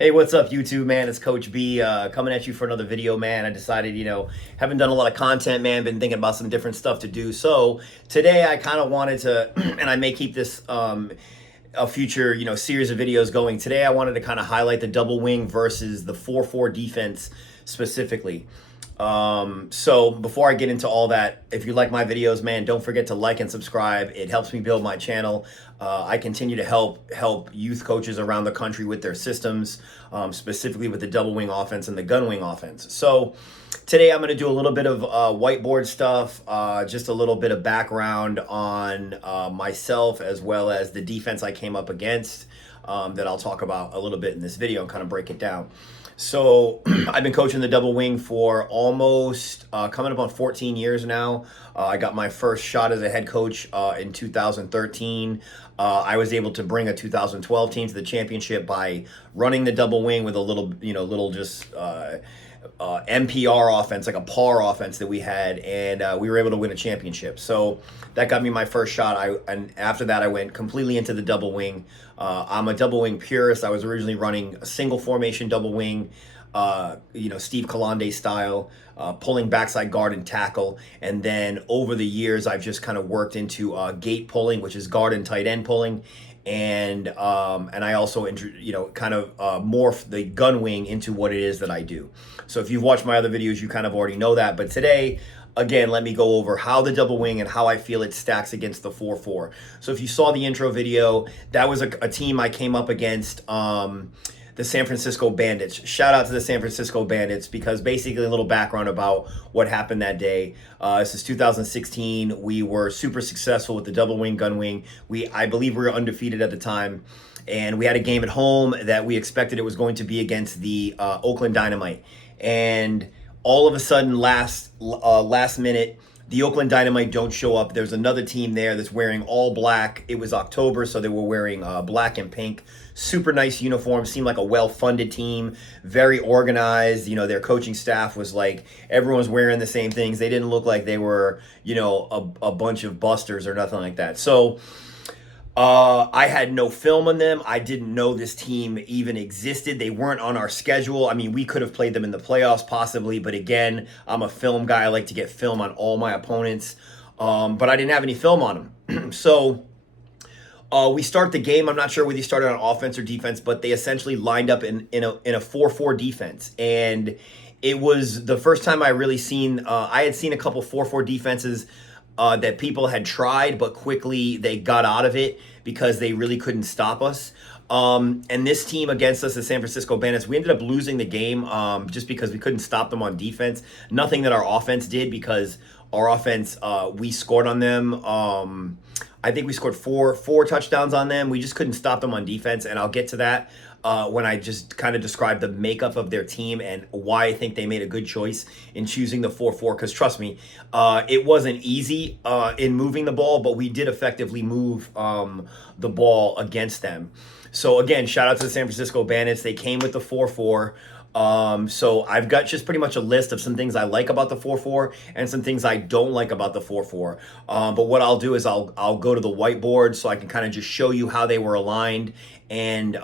Hey, what's up, YouTube, man? It's Coach B coming at you for another video, man. I decided, haven't done a lot of content, man. Been thinking about some different stuff to do. So today I kind of wanted to, and I may keep this a future, series of videos going. Today I wanted to kind of highlight the double wing versus the 4-4 defense specifically. So before I get into all that, if you like my videos, man, don't forget to like and subscribe. It helps me build my channel. I continue to help youth coaches around the country with their systems, specifically with the double wing offense and the gun wing offense. So today I'm going to do a little bit of whiteboard stuff, just a little bit of background on myself as well as the defense I came up against that I'll talk about a little bit in this video and kind of break it down. So I've been coaching the double wing for almost coming up on 14 years now. I got my first shot as a head coach in 2013. I was able to bring a 2012 team to the championship by running the double wing with a little just MPR offense, like a par offense that we had, and we were able to win a championship. So that got me my first shot. And after that, I went completely into the double wing. I'm a double wing purist. I was originally running a single formation double wing, Steve Kalande style, pulling backside guard and tackle. And then over the years, I've just kind of worked into gate pulling, which is guard and tight end pulling. And I also morph the gun wing into what it is that I do. So if you've watched my other videos, you kind of already know that. But today, again, let me go over how the double wing and how I feel it stacks against the 4-4. So if you saw the intro video, that was a team I came up against, the San Francisco Bandits. Shout out to the San Francisco Bandits, because basically a little background about what happened that day. This is 2016. We were super successful with the double wing, gun wing. I believe we were undefeated at the time. And we had a game at home that we expected it was going to be against the Oakland Dynamite. And all of a sudden, last minute, the Oakland Dynamite don't show up. There's another team there that's wearing all black. It was October, so they were wearing black and pink. Super nice uniforms. Seemed like a well-funded team. Very organized. Their coaching staff was like, everyone was wearing the same things. They didn't look like they were, a bunch of busters or nothing like that. So I had no film on them. I didn't know this team even existed. They weren't on our schedule. I mean, we could have played them in the playoffs possibly, but again, I'm a film guy. I like to get film on all my opponents, but I didn't have any film on them. So we start the game. I'm not sure whether they started on offense or defense, but they essentially lined up in a 4-4 defense. And it was the first time I really seen, I had seen a couple 4-4 defenses that people had tried, but quickly they got out of it because they really couldn't stop us. And this team against us, the San Francisco Bandits, we ended up losing the game just because we couldn't stop them on defense. Nothing that our offense did, because our offense, we scored on them. I think we scored four touchdowns on them. We just couldn't stop them on defense, and I'll get to that when I just kind of describe the makeup of their team and why I think they made a good choice in choosing the 4-4. Because trust me, it wasn't easy in moving the ball, but we did effectively move the ball against them. So again, shout out to the San Francisco Bandits. They came with the 4-4. So I've got just pretty much a list of some things I like about the 4-4 and some things I don't like about the 4-4. But what I'll do is I'll go to the whiteboard so I can kind of just show you how they were aligned and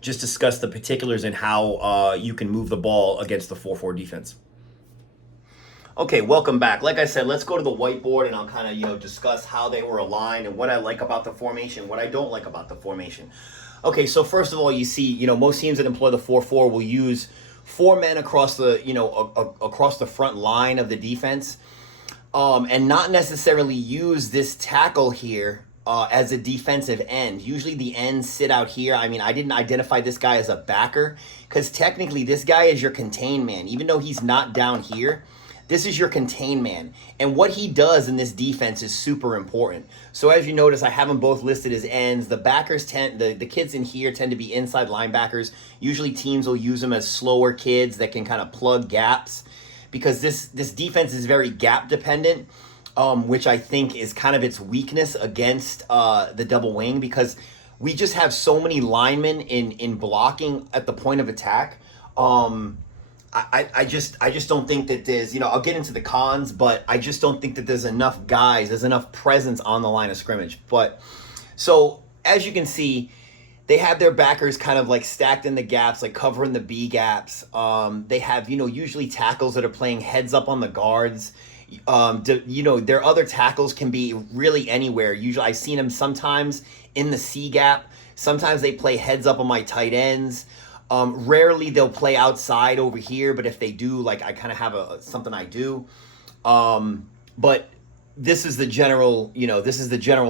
just discuss the particulars and how you can move the ball against the 4-4 defense. Okay, welcome back. Like I said, let's go to the whiteboard and I'll kind of, discuss how they were aligned and what I like about the formation, what I don't like about the formation. Okay, so first of all, you see, most teams that employ the 4-4 will use 4 men across the, across the front line of the defense, and not necessarily use this tackle here as a defensive end. Usually the ends sit out here. I mean, I didn't identify this guy as a backer because technically this guy is your contain man, even though he's not down here. This is your contain man. And what he does in this defense is super important. So as you notice, I have them both listed as ends. The backers the kids in here tend to be inside linebackers. Usually teams will use them as slower kids that can kind of plug gaps, because this defense is very gap dependent, which I think is kind of its weakness against the double wing, because we just have so many linemen in blocking at the point of attack. I just don't think that there's, I'll get into the cons, but I just don't think that there's enough guys, there's enough presence on the line of scrimmage. But so as you can see, they have their backers kind of like stacked in the gaps, like covering the B gaps. They have, usually tackles that are playing heads up on the guards. Their other tackles can be really anywhere. Usually I've seen them sometimes in the C gap. Sometimes they play heads up on my tight ends. Rarely they'll play outside over here, but if they do, like I kind of have something I do. But this is the general,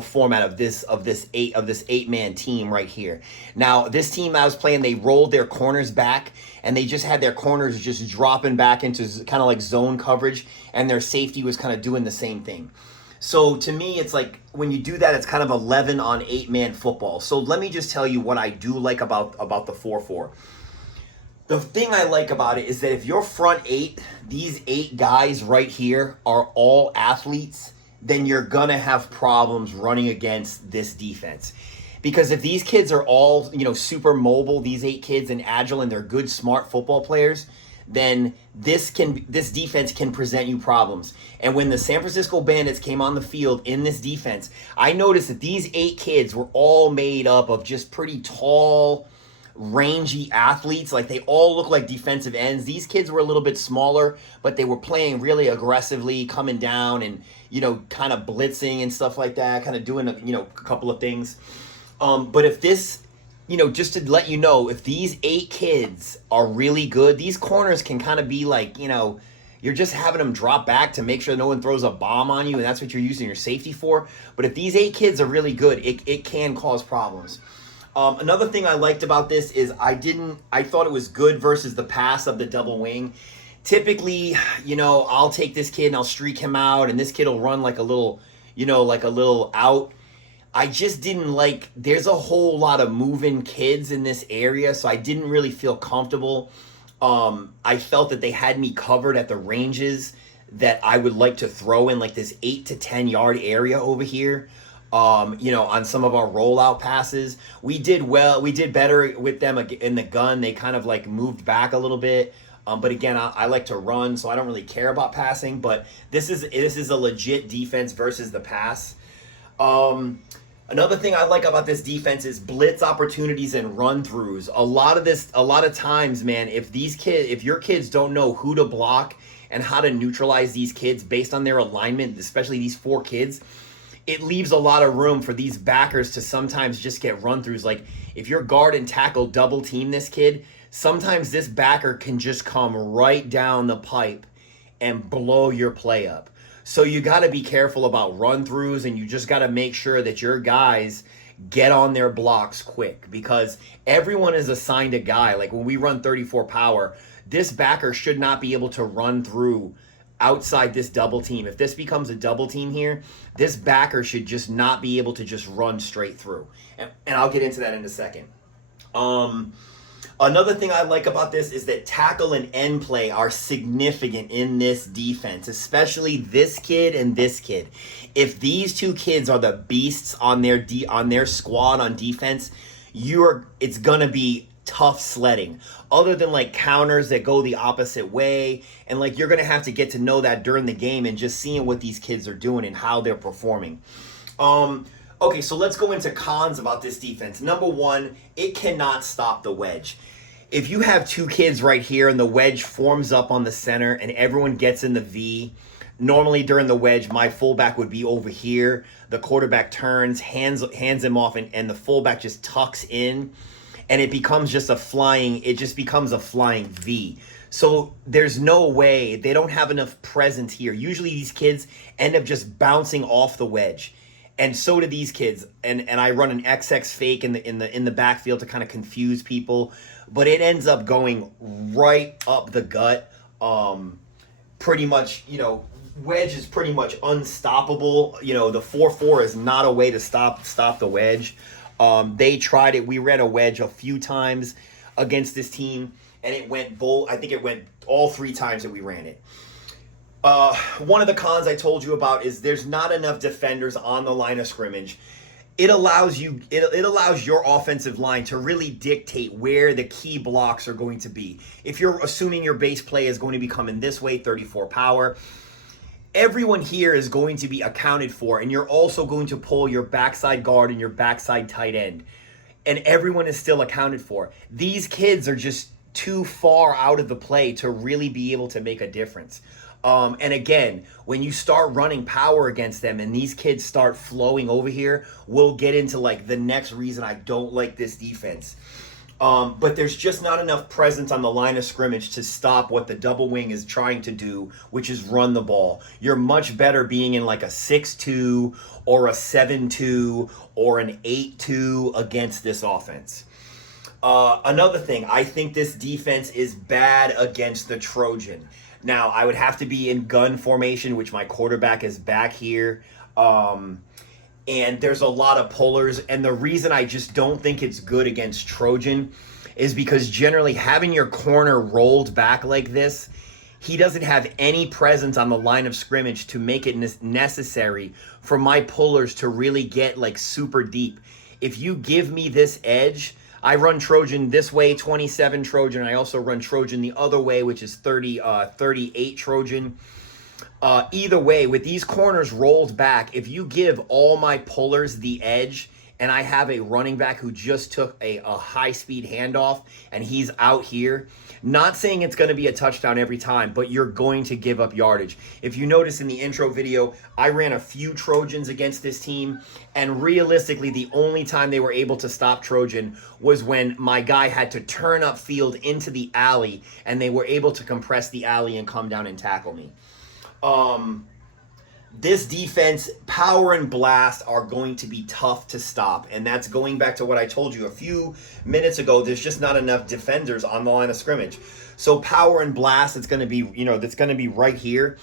format of this 8-man team right here. Now, this team I was playing, they rolled their corners back, and they just had their corners just dropping back into kind of like zone coverage, and their safety was kind of doing the same thing. So to me, it's like when you do that, it's kind of 11 on 8-man football. So let me just tell you what I do like about the 4-4. The thing I like about it is that if your front 8, these 8 guys right here are all athletes, then you're going to have problems running against this defense. Because if these kids are all, super mobile, these 8 kids, and agile, and they're good, smart football players, then this defense can present you problems. And when the San Francisco Bandits came on the field in this defense, I noticed that these 8 kids were all made up of just pretty tall, rangy athletes. Like, they all look like defensive ends. These kids were a little bit smaller, but they were playing really aggressively, coming down and, kind of blitzing and stuff like that, kind of doing, a couple of things. But if this, just to let you know, if these 8 kids are really good, these corners can kind of be like, you're just having them drop back to make sure no one throws a bomb on you, and that's what you're using your safety for. But if these 8 kids are really good, it can cause problems. Another thing I liked about this is I thought it was good versus the pass of the double wing. Typically, I'll take this kid and I'll streak him out, and this kid will run like a little out. I just didn't like, there's a whole lot of moving kids in this area, so I didn't really feel comfortable. I felt that they had me covered at the ranges that I would like to throw in, like this 8 to 10 yard area over here. On some of our rollout passes. We did better with them in the gun. They kind of like moved back a little bit. But again, I like to run, so I don't really care about passing, but this is a legit defense versus the pass. Another thing I like about this defense is blitz opportunities and run-throughs. A lot of times, man, if your kids don't know who to block and how to neutralize these kids based on their alignment, especially these 4 kids, it leaves a lot of room for these backers to sometimes just get run-throughs. Like, if your guard and tackle double team this kid, sometimes this backer can just come right down the pipe and blow your play up. So you got to be careful about run-throughs, and you just got to make sure that your guys get on their blocks quick, because everyone is assigned a guy. Like, when we run 34 power, this backer should not be able to run through outside this double team. If this becomes a double team here, this backer should just not be able to just run straight through. And I'll get into that in a second. Another thing I like about this is that tackle and end play are significant in this defense, especially this kid and this kid. If these 2 kids are the beasts on their squad on defense, it's gonna be tough sledding. Other than like counters that go the opposite way, and like you're gonna have to get to know that during the game and just seeing what these kids are doing and how they're performing. Okay, so let's go into cons about this defense. Number 1, it cannot stop the wedge. If you have 2 kids right here and the wedge forms up on the center and everyone gets in the V, normally during the wedge, my fullback would be over here. The quarterback turns, hands him off, and the fullback just tucks in, and it becomes a flying V. So there's no way, they don't have enough presence here. Usually these kids end up just bouncing off the wedge. And so do these kids. And I run an XX fake in the backfield to kind of confuse people, but it ends up going right up the gut. Pretty much, wedge is pretty much unstoppable. The 4-4 is not a way to stop the wedge. They tried it. We ran a wedge a few times against this team, and it went I think it went all 3 times that we ran it. One of the cons I told you about is there's not enough defenders on the line of scrimmage. It allows your offensive line to really dictate where the key blocks are going to be. If you're assuming your base play is going to be coming this way, 34 power, everyone here is going to be accounted for, and you're also going to pull your backside guard and your backside tight end. and everyone is still accounted for. These kids are just too far out of the play to really be able to make a difference. And again, when you start running power against them and these kids start flowing over here, we'll get into like the next reason I don't like this defense. But there's just not enough presence on the line of scrimmage to stop what the double wing is trying to do, which is run the ball. You're much better being in like a 6-2 or a 7-2 or an 8-2 against this offense. Another thing, I think this defense is bad against the Trojan. Now, I would have to be in gun formation, which my quarterback is back here. And there's a lot of pullers. And the reason I just don't think it's good against Trojan is because generally having your corner rolled back like this, he doesn't have any presence on the line of scrimmage to make it necessary for my pullers to really get like super deep. If you give me this edge, I run Trojan this way, 27 Trojan. I also run Trojan the other way, which is 38 Trojan. Either way, with these corners rolled back, if you give all my pullers the edge and I have a running back who just took a high-speed handoff and he's out here, not saying it's going to be a touchdown every time, but you're going to give up yardage. If you notice in the intro video, I ran a few Trojans against this team, and realistically, the only time they were able to stop Trojan was when my guy had to turn upfield into the alley, and they were able to compress the alley and come down and tackle me. This defense, power and blast are going to be tough to stop. And that's going back to what I told you a few minutes ago. There's just not enough defenders on the line of scrimmage. So power and blast, it's going to be, that's going to be right here.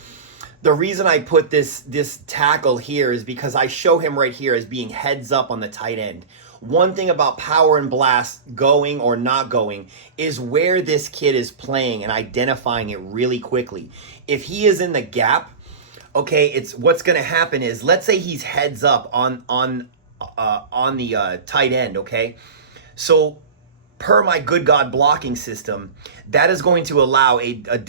The reason I put this tackle here is because I show him right here as being heads up on the tight end. One thing about power and blast going or not going is where this kid is playing and identifying it really quickly. If he is in the gap, okay, it's what's going to happen is, let's say he's heads up on the tight end, okay? So per my good God blocking system, that is going to allow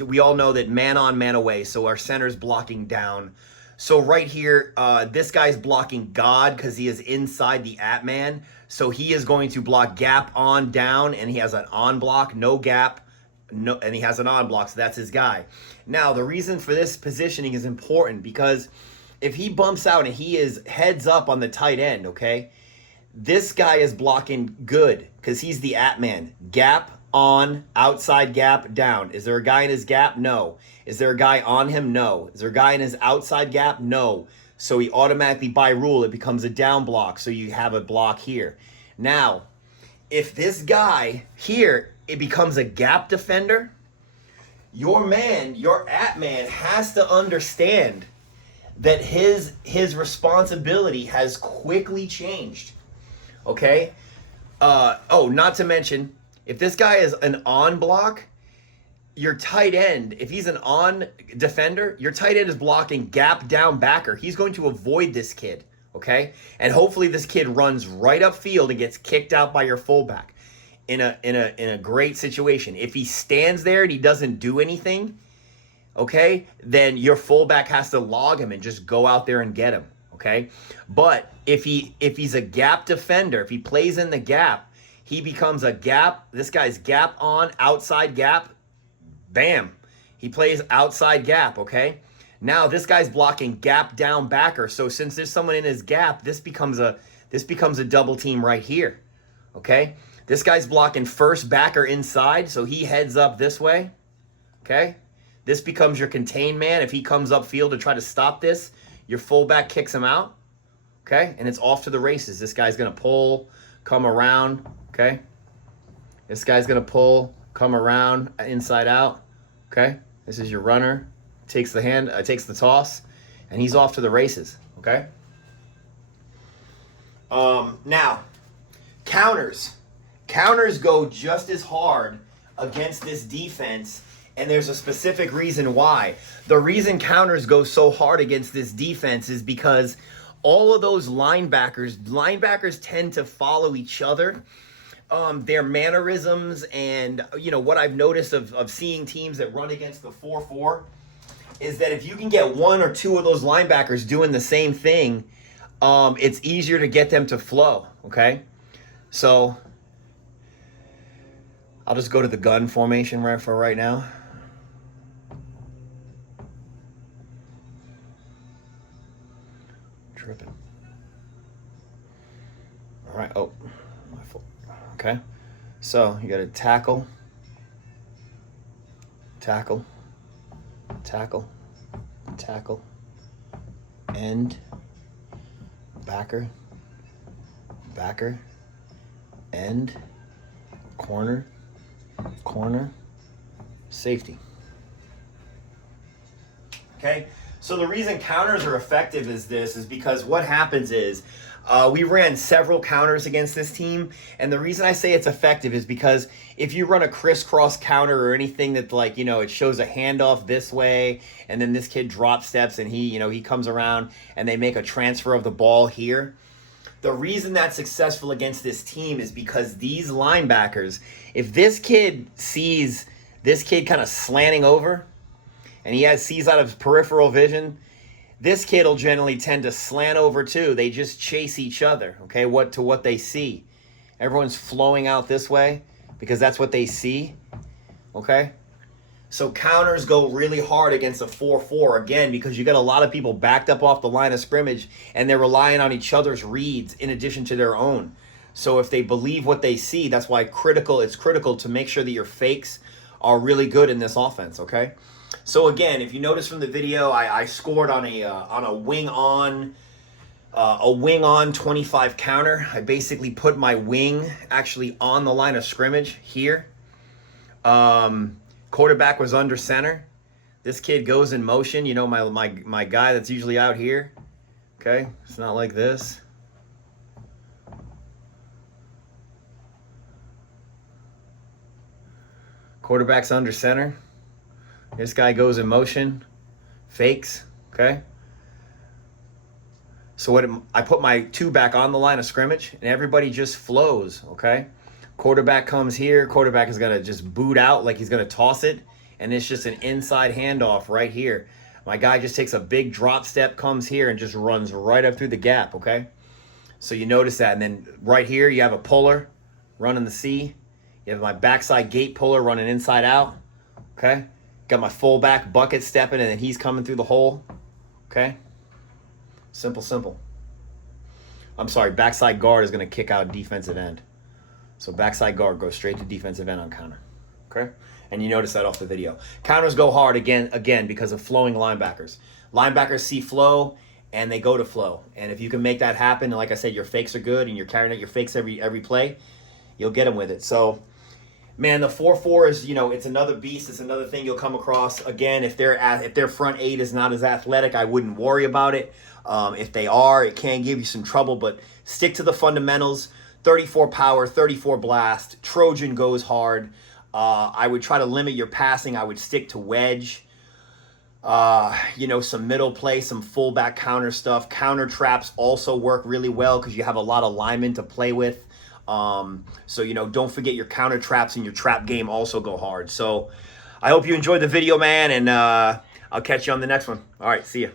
we all know that man on, man away, so our center's blocking down. So right here, this guy's blocking God because he is inside the at man, so he is going to block gap on down, and he has an on block, no gap, no, and he has an on block, so that's his guy. Now, the reason for this positioning is important because if he bumps out and he is heads up on the tight end, okay, this guy is blocking good because he's the at man. Gap on, outside gap down. Is there a guy in his gap? No. Is there a guy on him? No. Is there a guy in his outside gap? No. So he automatically, by rule, it becomes a down block, so you have a block here. Now, if this guy here, it becomes a gap defender, your man, your at man, has to understand that his responsibility has quickly changed. Okay? Not to mention, if this guy is an on block, your tight end, if he's an on defender, your tight end is blocking gap down backer. He's going to avoid this kid. Okay? And hopefully this kid runs right upfield and gets kicked out by your fullback. In a great situation. If he stands there and he doesn't do anything, okay, then your fullback has to log him and just go out there and get him, okay? But if he's a gap defender, if he plays in the gap, he becomes a gap. This guy's gap on, outside gap, bam. He plays outside gap, okay? Now this guy's blocking gap down backer. So since there's someone in his gap, this becomes a double team right here, okay? This guy's blocking first backer inside, so he heads up this way, okay? This becomes your contain man. If he comes upfield to try to stop this, your fullback kicks him out, okay? And it's off to the races. This guy's going to pull, come around, okay? This guy's going to pull, come around, inside out, okay? This is your runner. Takes the toss, and he's off to the races, okay? Now, counters. Counters go just as hard against this defense, and there's a specific reason why. The reason counters go so hard against this defense is because all of those linebackers tend to follow each other. Their mannerisms and, what I've noticed of seeing teams that run against the 4-4 is that if you can get one or two of those linebackers doing the same thing, it's easier to get them to flow, okay? So I'll just go to the gun formation for right now. Tripping. All right. Oh, my fault. Okay. So you got to tackle, tackle, tackle, tackle, end, backer, backer, end, corner, corner, safety. Okay, so the reason counters are effective is because what happens is we ran several counters against this team, and the reason I say it's effective is because if you run a crisscross counter or anything that, like, you know, it shows a handoff this way and then this kid drop steps and he comes around and they make a transfer of the ball here. The reason that's successful against this team is because these linebackers, if this kid sees this kid kind of slanting over and he sees out of his peripheral vision, this kid will generally tend to slant over too. They just chase each other, okay, what they see. Everyone's flowing out this way because that's what they see, okay? So counters go really hard against a 4-4, again, because you got a lot of people backed up off the line of scrimmage and they're relying on each other's reads in addition to their own. So if they believe what they see, that's why it's critical to make sure that your fakes are really good in this offense, okay? So again, if you notice from the video, I scored on a wing on 25 counter. I basically put my wing actually on the line of scrimmage here. Quarterback was under center. This kid goes in motion. You know, my guy that's usually out here. Okay, it's not like this. Quarterback's under center. This guy goes in motion, fakes, okay? So I put my two back on the line of scrimmage, and everybody just flows, okay? Quarterback comes here. Quarterback is going to just boot out like he's going to toss it, and it's just an inside handoff right here. My guy just takes a big drop step, comes here, and just runs right up through the gap, okay? So you notice that. And then right here, you have a puller running the C. You have my backside gate puller running inside out, okay? Got my fullback bucket stepping, and then he's coming through the hole. Okay? Simple, simple. I'm sorry, backside guard is going to kick out defensive end. So backside guard goes straight to defensive end on counter. Okay? And you notice that off the video. Counters go hard again because of flowing linebackers. Linebackers see flow, and they go to flow. And if you can make that happen, and like I said, your fakes are good, and you're carrying out your fakes every play, you'll get them with it. So, man, the 4-4 is, you know, it's another beast. It's another thing you'll come across. Again, if their front eight is not as athletic, I wouldn't worry about it. If they are, it can give you some trouble, but stick to the fundamentals. 34 power, 34 blast. Trojan goes hard. I would try to limit your passing. I would stick to wedge. You know, some middle play, some fullback counter stuff. Counter traps also work really well because you have a lot of linemen to play with. So, you know, don't forget your counter traps and your trap game also go hard. So I hope you enjoyed the video, man, and I'll catch you on the next one. All right, see ya.